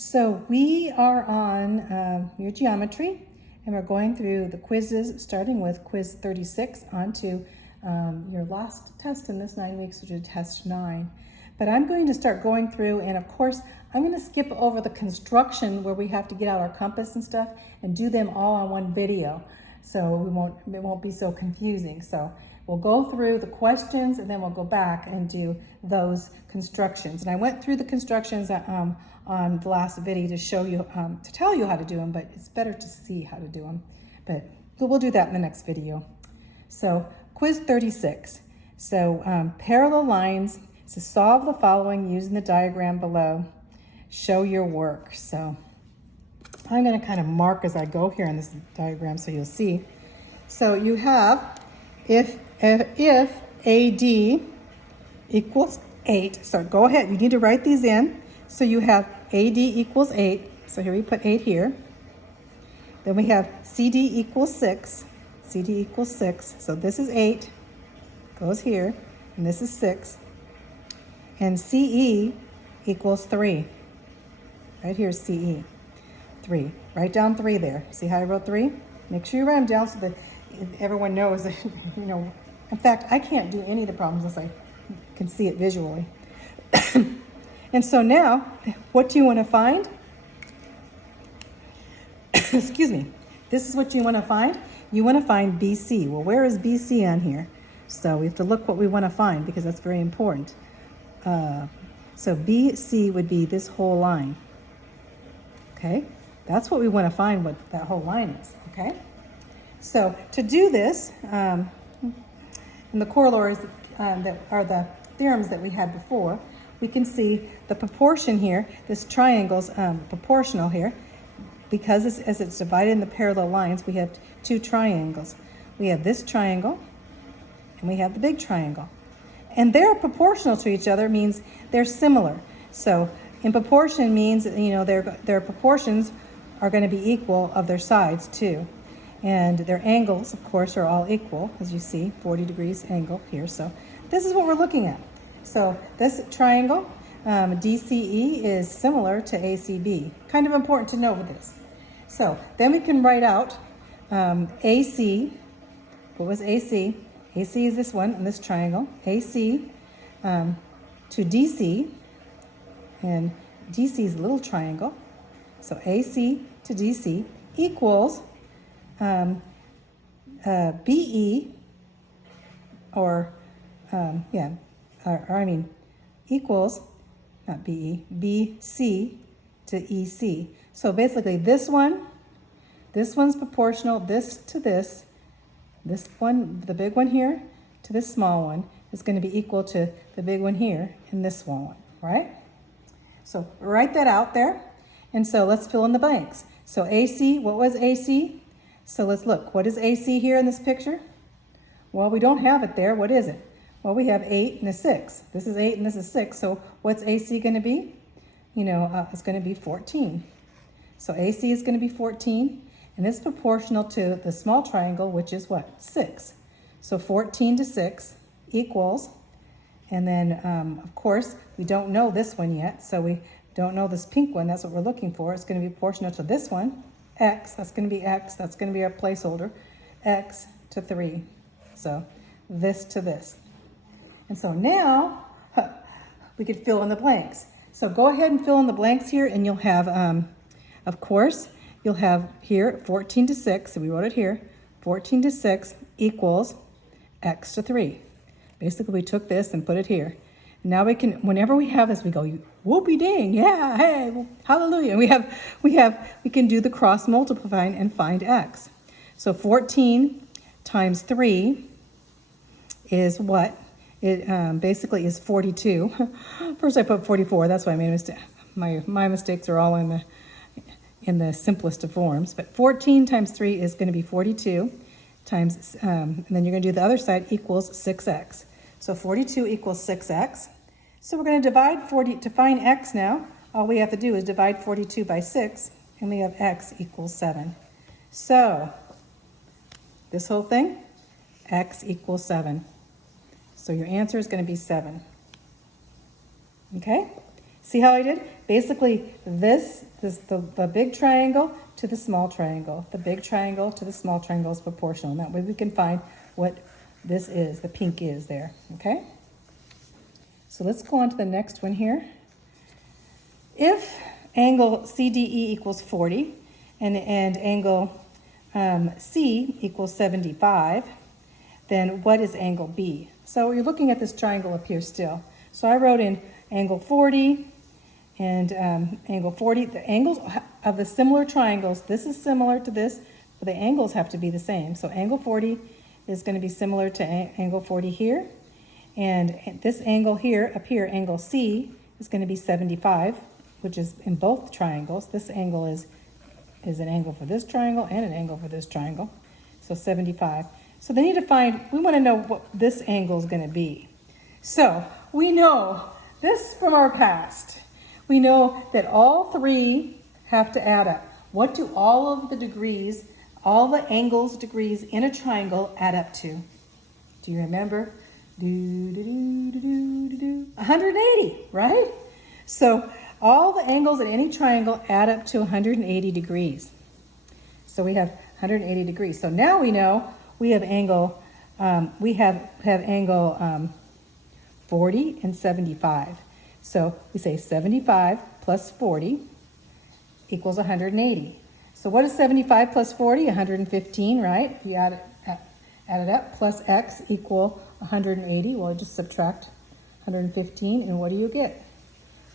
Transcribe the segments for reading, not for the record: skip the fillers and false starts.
So we are on your geometry, and we're going through the quizzes, starting with quiz 36 onto your last test in this 9 weeks, which is test 9. But I'm going to start going through, and of course, I'm going to skip over the construction where we have to get out our compass and stuff and do them all on one video. So it won't be so confusing. So we'll go through the questions and then we'll go back and do those constructions. And I went through the constructions on the last video to show you, to tell you how to do them, but it's better to see how to do them. But we'll do that in the next video. So quiz 36. So parallel lines. So solve the following using the diagram below. Show your work. So I'm going to kind of mark as I go here in this diagram so you'll see. So you have if AD equals 8. So go ahead. You need to write these in. So you have AD equals 8. So here we put 8 here. Then we have CD equals 6. CD equals 6. So this is 8. Goes here. And this is 6. And CE equals 3. Right here is CE. 3. Write down 3 there. See how I wrote 3? Make sure you write them down so that everyone knows that, you know. In fact, I can't do any of the problems unless I can see it visually. And so now, what do you want to find? Excuse me. This is what you want to find. You want to find BC. Well, where is BC on here? So we have to look what we want to find because that's very important. So BC would be this whole line. Okay? That's what we want to find, what that whole line is. Okay? So to do this, in the corollaries that are the theorems that we had before, we can see the proportion here. This triangle's proportional here. Because as it's divided in the parallel lines, we have two triangles. We have this triangle, and we have the big triangle. And they're proportional to each other, means they're similar. So in proportion means, you know, their proportions are going to be equal of their sides too. And their angles, of course, are all equal, as you see, 40 degrees angle here. So this is what we're looking at. So this triangle, DCE, is similar to ACB. Kind of important to know with this. So then we can write out AC. What was AC? AC is this one in this triangle. AC to DC, and DC is a little triangle. So AC to DC equals BE, equals, not BE, BC to EC. So basically this one's proportional, this to this one, the big one here, to this small one is going to be equal to the big one here and this small one, right? So write that out there. And so let's fill in the blanks. So AC, what was AC? So let's look. What is AC here in this picture? Well, we don't have it there. What is it? Well, we have 8 and a 6. This is 8 and this is 6. So what's AC going to be? You know, it's going to be 14. So AC is going to be 14. And it's proportional to the small triangle, which is what? 6. So 14 to 6 equals, and then, of course, we don't know this one yet, so we don't know this pink one. That's what we're looking for. It's going to be proportional to this one, X. That's going to be X. That's going to be our placeholder, X to 3. So this to this. And so now we could fill in the blanks. So go ahead and fill in the blanks here, and you'll have, of course, you'll have here 14 to 6, so we wrote it here, 14 to 6 equals X to 3. Basically, we took this and put it here. Now we can, whenever we have this, we go, whoopee dang, yeah, hey, hallelujah. We can do the cross multiplying and find X. So 14 times 3 is what? It basically is 42. First I put 44, that's why I made a mistake. My mistakes are all in the simplest of forms, but 14 times 3 is going to be 42 times, and then you're going to do the other side equals 6x. So 42 equals 6x. So we're going to divide 40 to find x now. All we have to do is divide 42 by 6, and we have x equals 7. So this whole thing, x equals 7. So your answer is going to be 7. Okay? See how I did? Basically, the big triangle to the small triangle. The big triangle to the small triangle is proportional. And that way we can find what this is, the pink is there, okay? So let's go on to the next one here. If angle CDE equals 40 and angle C equals 75, then what is angle B? So you're looking at this triangle up here still. So I wrote in angle 40 and angle 40. The angles of the similar triangles, this is similar to this, but the angles have to be the same. So angle 40 is going to be similar to angle 40 here. And this angle here, up here, angle C, is going to be 75, which is in both triangles. This angle is an angle for this triangle and an angle for this triangle. So 75. So they need to find, we want to know what this angle is going to be. So we know this from our past. We know that all three have to add up. What do all of the degrees, all the angles, degrees in a triangle add up to? Do you remember? 180, right? So all the angles in any triangle add up to 180 degrees. So we have 180 degrees. So now we know we have angle, we have angle 40 and 75. So we say 75 plus 40 equals 180. So what is 75 plus 40? 115, right? If you add it up, plus x equal 180. Well, just subtract 115, and what do you get?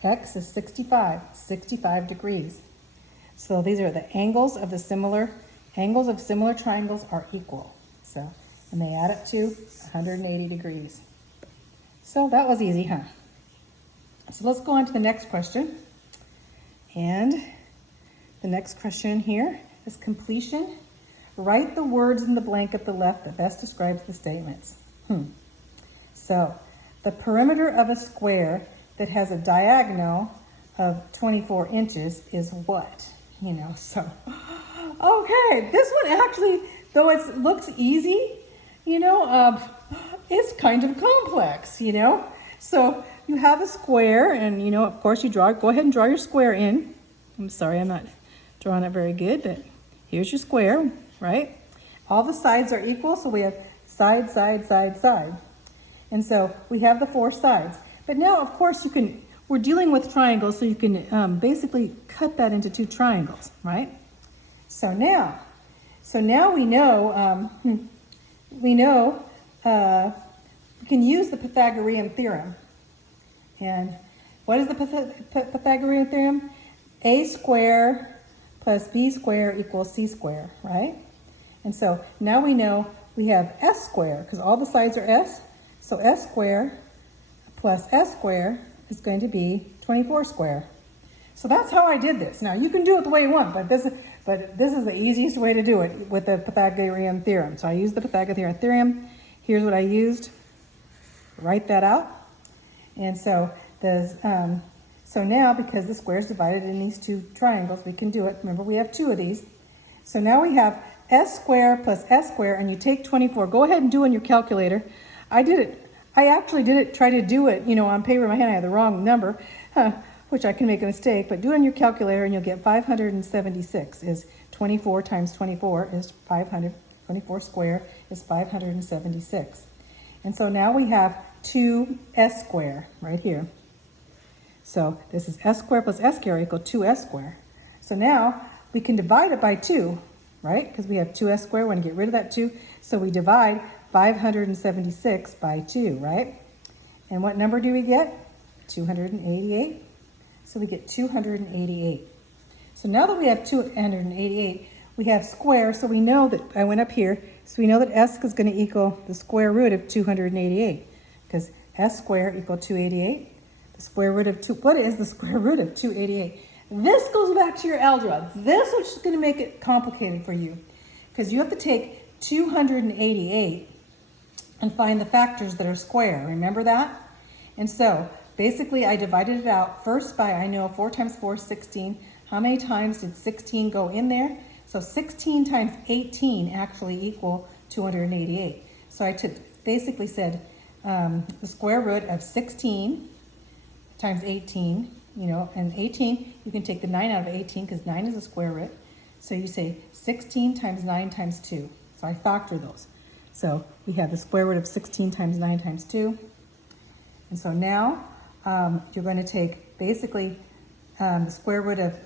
X is 65 degrees. So these are the angles of similar triangles are equal. So, and they add up to 180 degrees. So that was easy, huh? So let's go on to the next question. And the next question here is completion. Write the words in the blank at the left that best describes the statements. So the perimeter of a square that has a diagonal of 24 inches is what? You know, so, okay, this one actually, though it looks easy, you know, it's kind of complex, you know. So you have a square and, you know, of course you go ahead and draw your square in. I'm sorry, I'm not drawing it very good, but here's your square, right? All the sides are equal, so we have side, side, side, side. And so we have the four sides. But now, of course, we're dealing with triangles, so you can basically cut that into two triangles, right? So now we know, we can use the Pythagorean theorem. And what is the Pythagorean theorem? A squared plus b squared equals c squared, right? And so now we know we have s squared, because all the sides are s. So s squared plus s squared is going to be 24 squared. So that's how I did this. Now you can do it the way you want, but this is the easiest way to do it with the Pythagorean theorem. So I used the Pythagorean theorem. Here's what I used. Write that out. And so so now, because the square is divided in these two triangles, we can do it. Remember, we have two of these. So now we have s squared plus s squared, and you take 24. Go ahead and do it in your calculator. I actually try to do it, you know, on paper in my hand. I have the wrong number, which I can make a mistake, but do it on your calculator and you'll get 576 is 24 times 24 is 500, 24 squared is 576. And so now we have 2s squared right here. So this is s squared plus s squared equal 2s squared. So now we can divide it by 2, right? Because we have 2s squared, we want to get rid of that 2. So we divide 576 by 2, right? And what number do we get? 288. So we get 288. So now that we have 288, we have square, so we know that, I went up here, so we know that s is going to equal the square root of 288, because s squared equal 288. The square root of 2, what is the square root of 288? This goes back to your algebra. This is going to make it complicated for you, because you have to take 288 and find the factors that are square. Remember that? And so basically I divided it out first by, I know 4 times 4 is 16. How many times did 16 go in there? So 16 times 18 actually equal 288. So I basically said the square root of 16 times 18 you know, and 18, you can take the 9 out of 18 because 9 is a square root. So you say 16 times 9 times 2. So I factor those. So we have the square root of 16 times 9 times 2. And so now you're going to take basically the square root of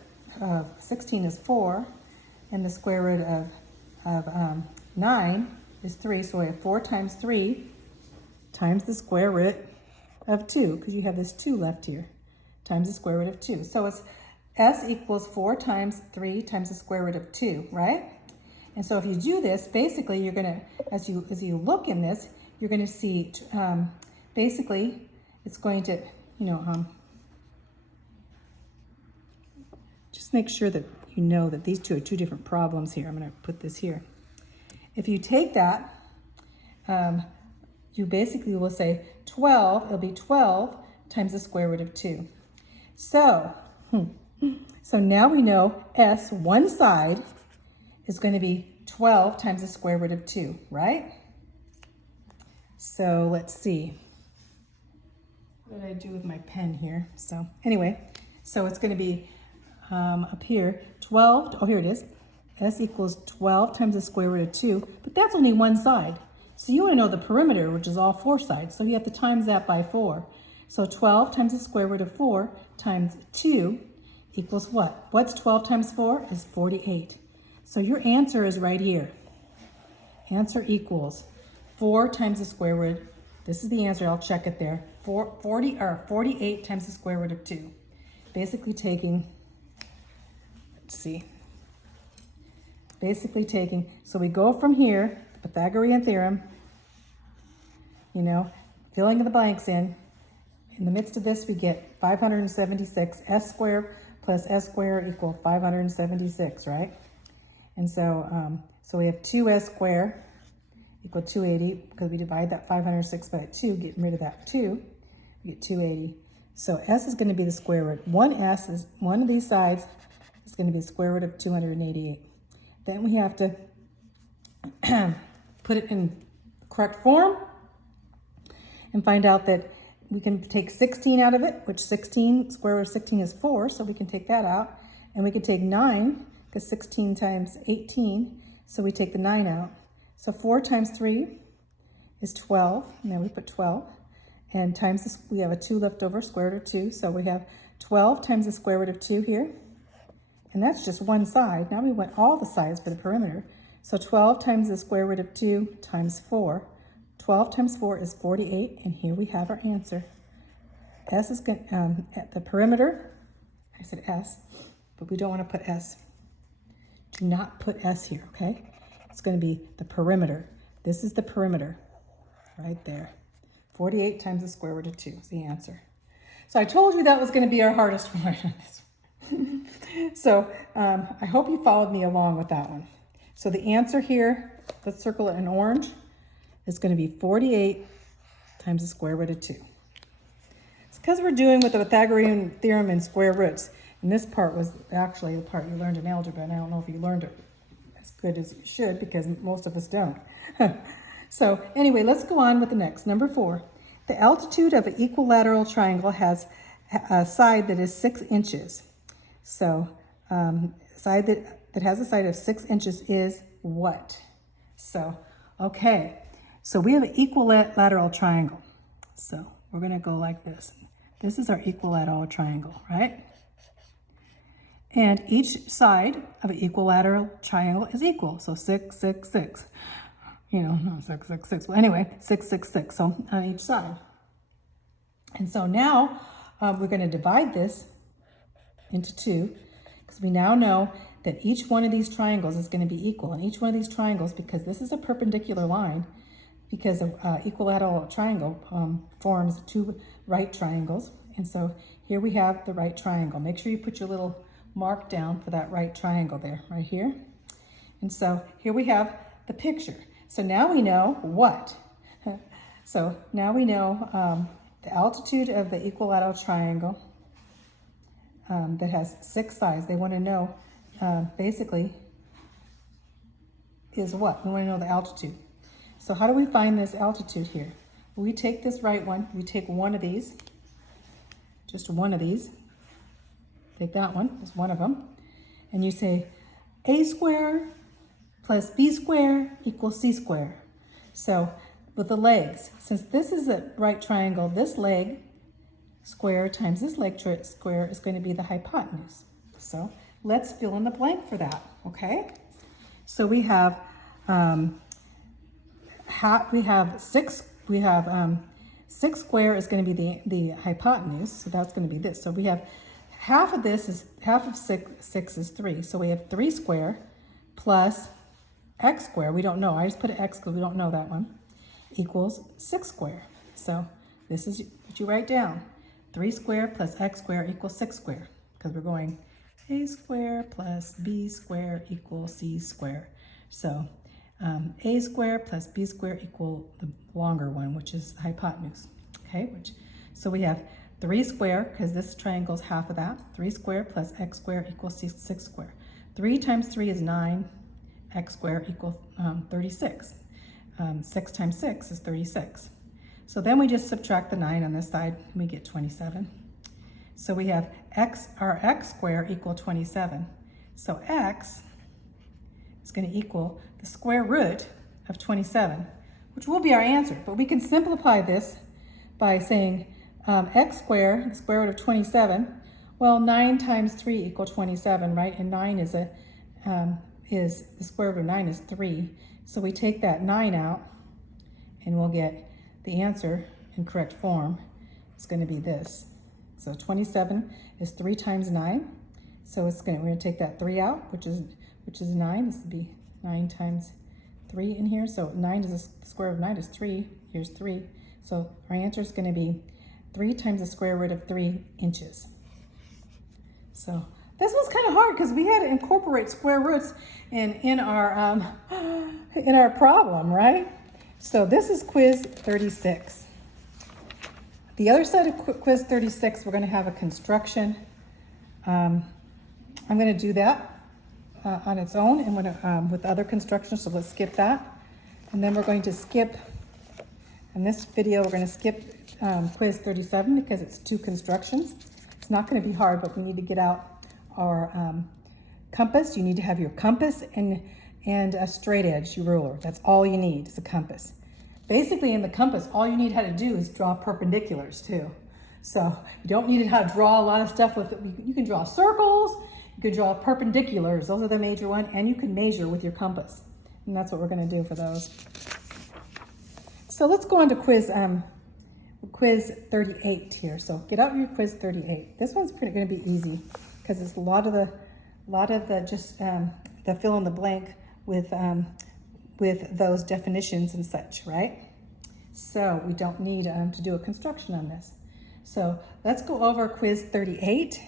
16 is 4, and the square root of 9 is 3. So we have 4 times 3 times the square root of 2, because you have this 2 left here, times the square root of 2. So it's S equals 4 times 3 times the square root of 2, right? And so if you do this, basically you're going to, as you look in this, you're going to see, basically it's going to, you know, just make sure that you know that these two are two different problems here. I'm going to put this here. If you take that, you basically will say 12, it'll be 12 times the square root of 2. So, so now we know S, one side, is going to be 12 times the square root of 2, right? So let's see. What did I do with my pen here? So anyway, so it's going to be up here, 12, oh here it is. S equals 12 times the square root of 2, but that's only one side. So you want to know the perimeter, which is all 4 sides. So you have to times that by 4. So 12 times the square root of 4 times 2 equals what? What's 12 times 4? Is 48. So your answer is right here. Answer equals 4 times the square root. This is the answer. I'll check it there. 48 times the square root of 2. Basically taking, let's see. Basically taking, so we go from here, the Pythagorean theorem, you know, filling the blanks in. In the midst of this, we get 576. S squared plus S squared equal 576, right? And so, so we have 2S squared equal 280, because we divide that 506 by 2, getting rid of that 2, we get 280. So S is going to be the square root. One S is, one of these sides is going to be the square root of 288. Then we have to put it in correct form and find out that we can take 16 out of it, which 16, square root of 16 is 4, so we can take that out. And we can take 9, because 16 times 18, so we take the 9 out. So 4 times 3 is 12, and then we put 12. And times this, we have a 2 left over, square root of 2, so we have 12 times the square root of 2 here. And that's just one side. Now we want all the sides for the perimeter. So 12 times the square root of 2 times 4. 12 times 4 is 48, and here we have our answer. S is going at the perimeter, I said S, but we don't want to put S. Do not put S here, okay? It's going to be the perimeter. This is the perimeter right there. 48 times the square root of 2 is the answer. So I told you that was going to be our hardest one. So I hope you followed me along with that one. So the answer here, let's circle it in orange, is going to be 48 times the square root of 2. It's because we're doing with the Pythagorean theorem in square roots. And this part was actually the part you learned in algebra, and I don't know if you learned it as good as you should, because most of us don't. So anyway, let's go on with the next. Number 4. The altitude of an equilateral triangle has a side that is 6 inches. So side that has a side of 6 inches is what? So, okay. So we have an equilateral triangle. So we're going to go like this. This is our equilateral triangle, right? And each side of an equilateral triangle is equal. So 6, 6, 6. You know, no, 6, 6, 6. Well, anyway, 6, 6, 6. So on each side. And so now we're going to divide this into 2, because we now know that each one of these triangles is going to be equal. And each one of these triangles, because this is a perpendicular line, because an equilateral triangle forms 2 right triangles. And so here we have the right triangle. Make sure you put your little mark down for that right triangle there, right here. And so here we have the picture. So now we know what? So now we know the altitude of the equilateral triangle that has 6 sides. They want to know basically is what? We want to know the altitude. So how do we find this altitude here? We take this right one, we take one of these, just one of these, take that one, it's one of them, and you say a square plus b square equals c square. So with the legs, since this is a right triangle, this leg square times this leg square is going to be the hypotenuse. So let's fill in the blank for that, okay? So we have six square is going to be the hypotenuse, so that's going to be this. So we have half of six is 3. So we have 3 square plus x square, we don't know. I just put an x because we don't know that one, equals 6 square. So this is what you write down. 3 square plus x square equals 6 square, because we're going a square plus b square equals c square. So a square plus b square equal the longer one, which is the hypotenuse. Okay, so we have 3 square, because this triangle is half of that. 3 square plus x square equals 6 square. 3 times 3 is 9. X square equals 36. 6 times 6 is 36. So then we just subtract the 9 on this side, and we get 27. So we have our x square equal 27. So x is going to equal the square root of 27, which will be our answer. But we can simplify this by saying x squared, the square root of 27, well, 9 times 3 equal 27, right? And 9 is the square root of 9 is 3. So we take that 9 out, and we'll get the answer in correct form. It's going to be this. So 27 is 3 times 9. So we're going to take that 3 out, which is 9. This would be 9 times 3 in here. So 9 is the square root of 9 is 3. Here's 3. So our answer is going to be 3 times the square root of 3 inches. So this was kind of hard because we had to incorporate square roots in our problem, right? So this is quiz 36. The other side of quiz 36, we're going to have a construction. I'm going to do that on its own and with other constructions, so let's skip that. And then we're going to skip, in this video, we're going to skip quiz 37 because it's 2 constructions. It's not going to be hard, but we need to get out our compass. You need to have your compass and a straight edge ruler. That's all you need is a compass. Basically, in the compass, all you need how to do is draw perpendiculars too. So you don't need how to draw a lot of stuff with it. You can draw circles, you can draw perpendiculars. Those are the major ones, and you can measure with your compass. And that's what we're going to do for those. So let's go on to quiz 38 here. So get out your quiz 38. This one's going to be easy because it's a lot of the just the fill in the blank with those definitions and such, right? So we don't need to do a construction on this. So let's go over quiz 38,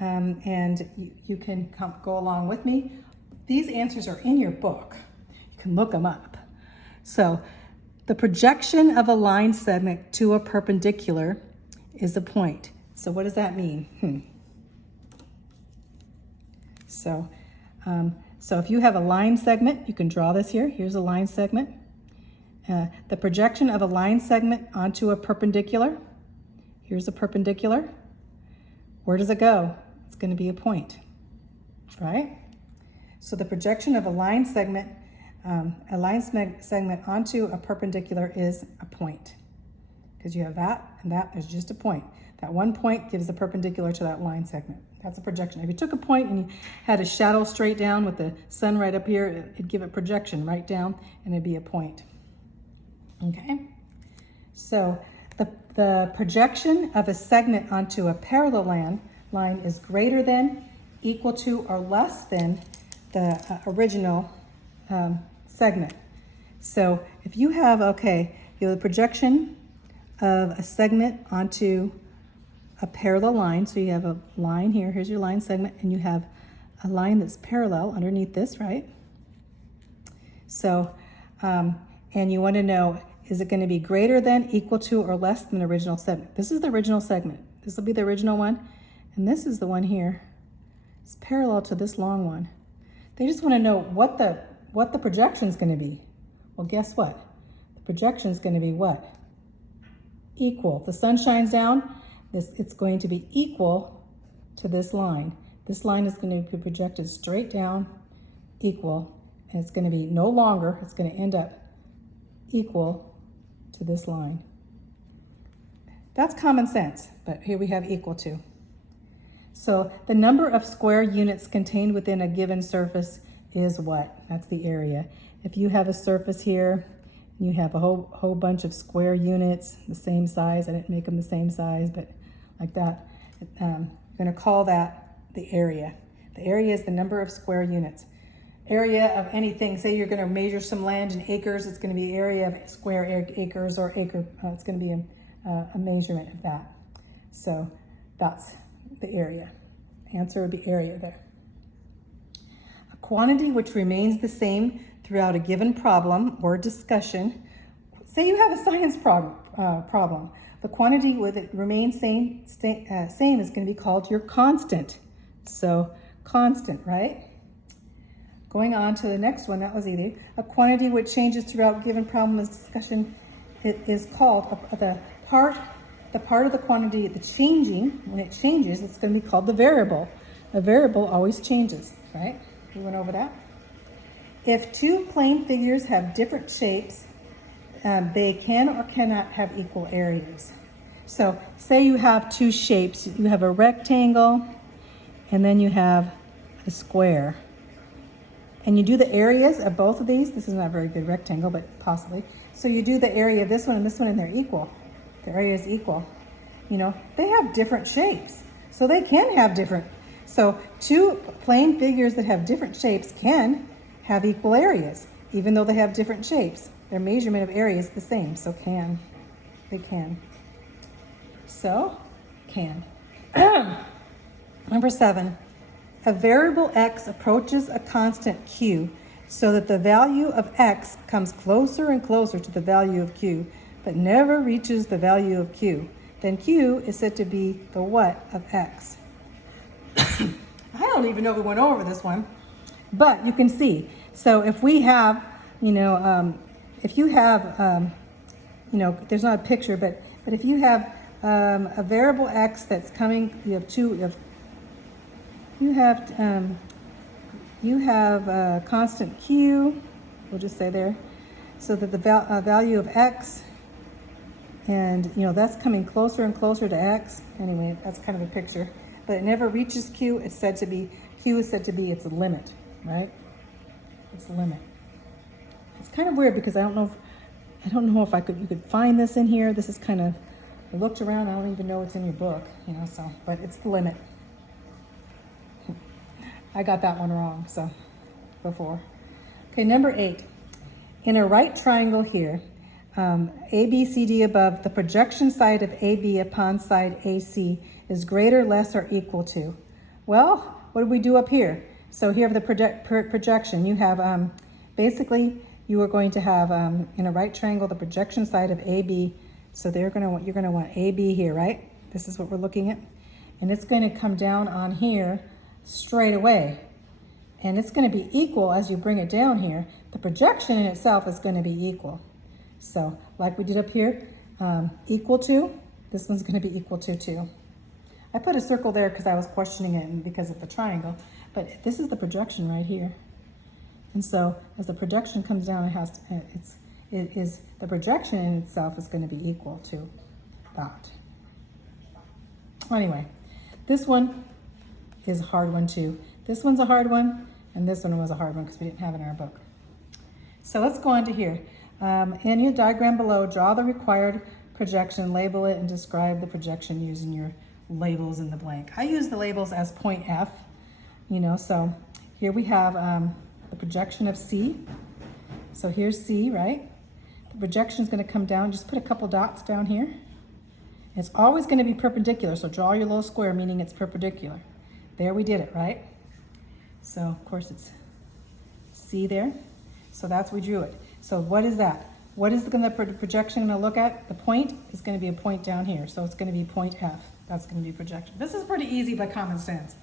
and you can go along with me. These answers are in your book. You can look them up. So the projection of a line segment to a perpendicular is a point. So what does that mean? So if you have a line segment, you can draw this here. Here's a line segment. The projection of a line segment onto a perpendicular. Here's a perpendicular. Where does it go? It's going to be a point, right? So the projection of a line segment onto a perpendicular is a point, because you have that and that. There's just a point. That one point gives the perpendicular to that line segment. That's a projection. If you took a point and you had a shadow straight down with the sun right up here, it'd give a projection right down, and it'd be a point. Okay? So the projection of a segment onto a parallel line is greater than, equal to, or less than the original segment. So if you have, the projection of a segment onto a parallel line, so you have a line here, here's your line segment, and you have a line that's parallel underneath this, right? So, and you want to know, is it going to be greater than, equal to, or less than the original segment? This is the original segment. This will be the original one, and this is the one here. It's parallel to this long one. They just want to know what the projection is going to be. Well, guess what? The projection is going to be what? Equal. If the sun shines down, it's going to be equal to this line. This line is going to be projected straight down, equal, and it's going to be no longer, it's going to end up equal to this line. That's common sense, but here we have equal to. So the number of square units contained within a given surface is what? That's the area. If you have a surface here, you have a whole bunch of square units, the same size. I didn't make them the same size, but like that. I'm going to call that the area. The area is the number of square units. Area of anything, say you're going to measure some land in acres, it's going to be area of square acres or acre, it's going to be a measurement of that. So that's the area. Answer would be area there. A quantity which remains the same throughout a given problem or discussion. Say you have a science problem. The quantity with it remains same is going to be called your constant. So constant, right? Going on to the next one, that was easy. A quantity which changes throughout given problem or discussion, it is called the part of the quantity, the changing, when it changes, it's going to be called the variable. A variable always changes, right? We went over that. If two plane figures have different shapes, they can or cannot have equal areas. So say you have two shapes. You have a rectangle, and then you have a square. And you do the areas of both of these. This is not a very good rectangle, but possibly. So you do the area of this one and this one, and they're equal. The area is equal. You know, they have different shapes. So they can have different. So two plane figures that have different shapes can have equal areas, even though they have different shapes. Their measurement of area is the same, so can. They can. So, can. Number 7. A variable x approaches a constant q so that the value of x comes closer and closer to the value of q, but never reaches the value of q. Then q is said to be the what of x. I don't even know if we went over this one, but you can see. So if we have, if you have, there's not a picture, but if you have a variable x that's coming, you have a constant q, we'll just say there, so that the value of x, and that's coming closer and closer to x. Anyway, that's kind of a picture, but it never reaches q. It's said to be, q is said to be its limit, right? Its limit. It's kind of weird because I don't know if you could find this in here. This is kind of, I looked around, I don't even know what's in your book, but it's the limit. I got that one wrong, before. Okay, number 8. In a right triangle here, ABCD above, the projection side of AB upon side AC is greater, less, or equal to. Well, what did we do up here? So here the projection, you have, basically, you are going to have, in a right triangle, the projection side of AB. So you're going to want AB here, right? This is what we're looking at. And it's going to come down on here straight away. And it's going to be equal as you bring it down here. The projection in itself is going to be equal. So like we did up here, equal to, this one's going to be equal to too. I put a circle there because I was questioning it because of the triangle, but this is the projection right here. And so as the projection comes down, the projection in itself is going to be equal to that. Anyway, this one is a hard one too. This one's a hard one, and this one was a hard one because we didn't have it in our book. So let's go on to here. In your diagram below, draw the required projection, label it, and describe the projection using your labels in the blank. I use the labels as point F, so here we have the projection of C. So here's C, right? The projection is going to come down. Just put a couple dots down here. It's always going to be perpendicular, so draw your little square, meaning it's perpendicular. There we did it, right? So, of course, it's C there. So that's, we drew it. So what is that? What is the projection going to look at? The point is going to be a point down here. So it's going to be point F. That's going to be projection. This is pretty easy by common sense.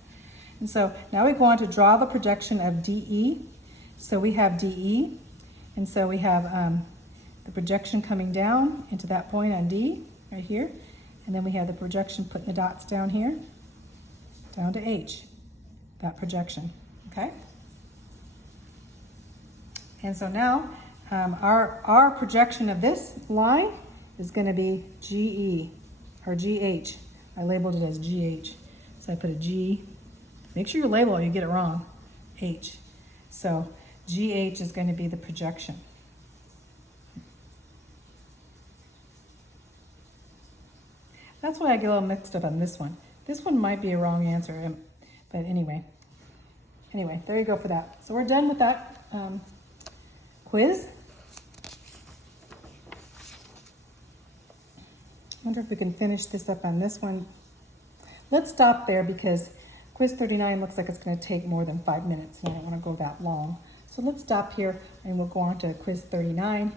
And so now we go on to draw the projection of DE. So we have DE. And so we have the projection coming down into that point on D right here. And then we have the projection putting the dots down here. down to H, that projection, okay? And so now our projection of this line is going to be GE or GH. I labeled it as GH. So I put a G. Make sure you label it, you get it wrong. H. So GH is going to be the projection. That's why I get a little mixed up on this one. This one might be a wrong answer, but anyway. Anyway, there you go for that. So we're done with that quiz. I wonder if we can finish this up on this one. Let's stop there because quiz 39 looks like it's going to take more than 5 minutes and I don't want to go that long. So let's stop here and we'll go on to quiz 39.